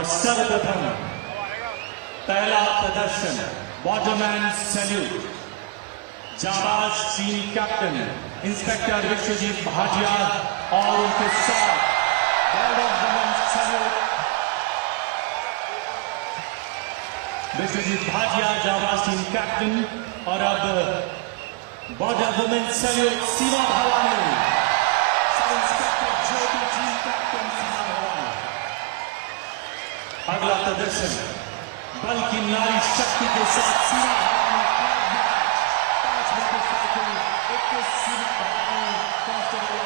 और सर्वप्रथम पहला प्रदर्शन बॉटरमैन सैल्यूट जाबाज team captain inspector Vishwajeet Bhatia और उनके साथ सैल्यूट विश्वजीत भाटिया जाबाज टीम कैप्टन। और अब border women salute Seema Bhawani sub inspector Jyoti team captain Seema Bhawani. अगला प्रदर्शन बल की नारी शक्ति के साथ सीमा भवानी 5 मोटरसाइकिल 21 सीमा भवानी कांस्टेबल।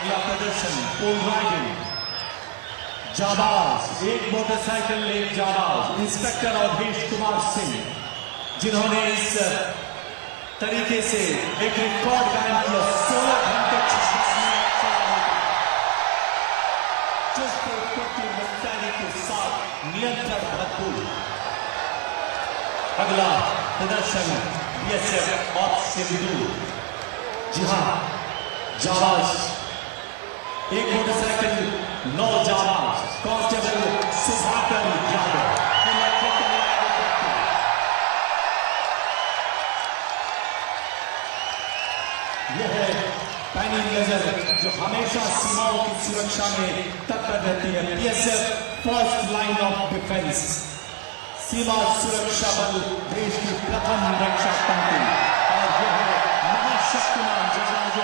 अगला प्रदर्शन पोल राइडिंग जाबाज एक मोटरसाइकिल एक जाबाज इंस्पेक्टर अवधेश कुमार सिंह, जिन्होंने इस तरीके से एक रिकॉर्ड कायम किया 16 घंटे 26 मिनट चुस्त मुस्तैदी के साथ नियंत्रण भरपूर। अगला प्रदर्शन बीएसएफ ऑफ सिंधु। जी हां, जाबाज एक मोटरसाइकिल 9 जाबाज कांस्टेबल सुधाकर यादव। यह है पैनी नजर जो हमेशा सीमाओं की सुरक्षा में तत्पर रहती है। BSF first line of defence, सीमा सुरक्षा बल देश की प्रथम रक्षा पंक्ति। और यह है महाशक्तिमान जवान जो